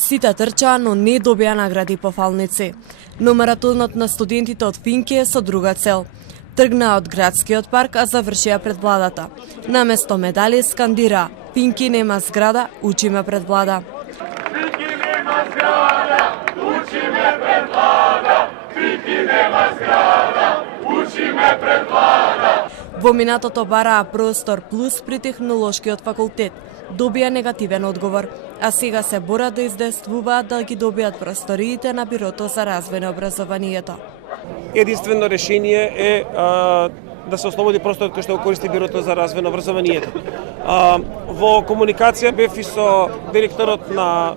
Сите трчаа, но не добија награди по фалници. Но маратонот на студентите од Финки е со друга цел. Тргнаа од градскиот парк, а завршија пред владата. Наместо медали скандира: "Финки нема зграда, учиме пред влада." Финки нема зграда, учиме пред влада. Финки нема зграда, учиме пред влада. Во минатото бараа простор плюс при технолошкиот факултет. Добија негативен одговор, а сега се борат да издействуваат да ги добијат просториите на Бирото за развој на образованието. Единствено решение е да се ослободи просторот кој што го користи Бирото за развој на образованието. Во комуникација бев и со директорот на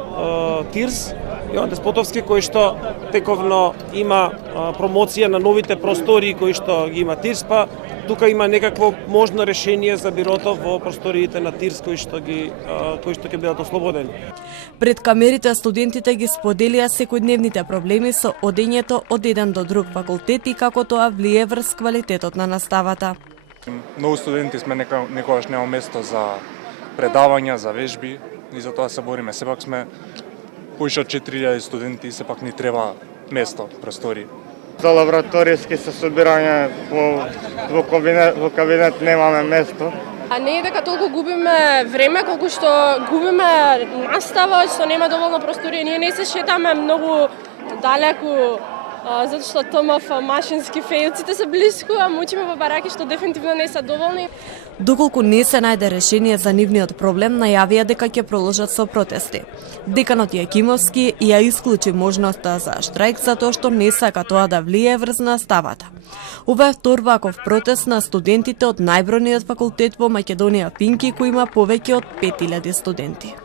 ТИРС, Јован Деспотовски, кој што тековно има промоција на новите простори кои што ги има ТИРС, па тука има некакво можно решение за Бирото во просториите на ТИРС кои што ќе бидат ослободени. Пред камерите студентите ги споделија секојдневните проблеми со одењето од еден до друг факултет и како тоа влие врз квалитетот на наставата. Многу студенти сме некогаш нема место за предавања, за вежби и за тоа се бориме. Сепак сме поише од 4000 студенти и сепак ни треба место, простори. За лабораториски се собирање во кабинет немаме место. А не е дека толку губиме време колку што губиме настава, што нема доволно просторија. Ние не се шетаме многу далеку затоа што ТМФ машински феилците се блиску, а учиме во бараки што дефинитивно не се доволни. Доколку не се најде решение за нивниот проблем, најавија дека ќе продолжат со протести. Деканот Јакимовски ја исклучи можноста за штрајк затоа што не сака тоа да влие врз наставата. Ова е втор ваков протест на студентите од најбројниот факултет во Македонија Финки, кој има повеќе од 5000 студенти.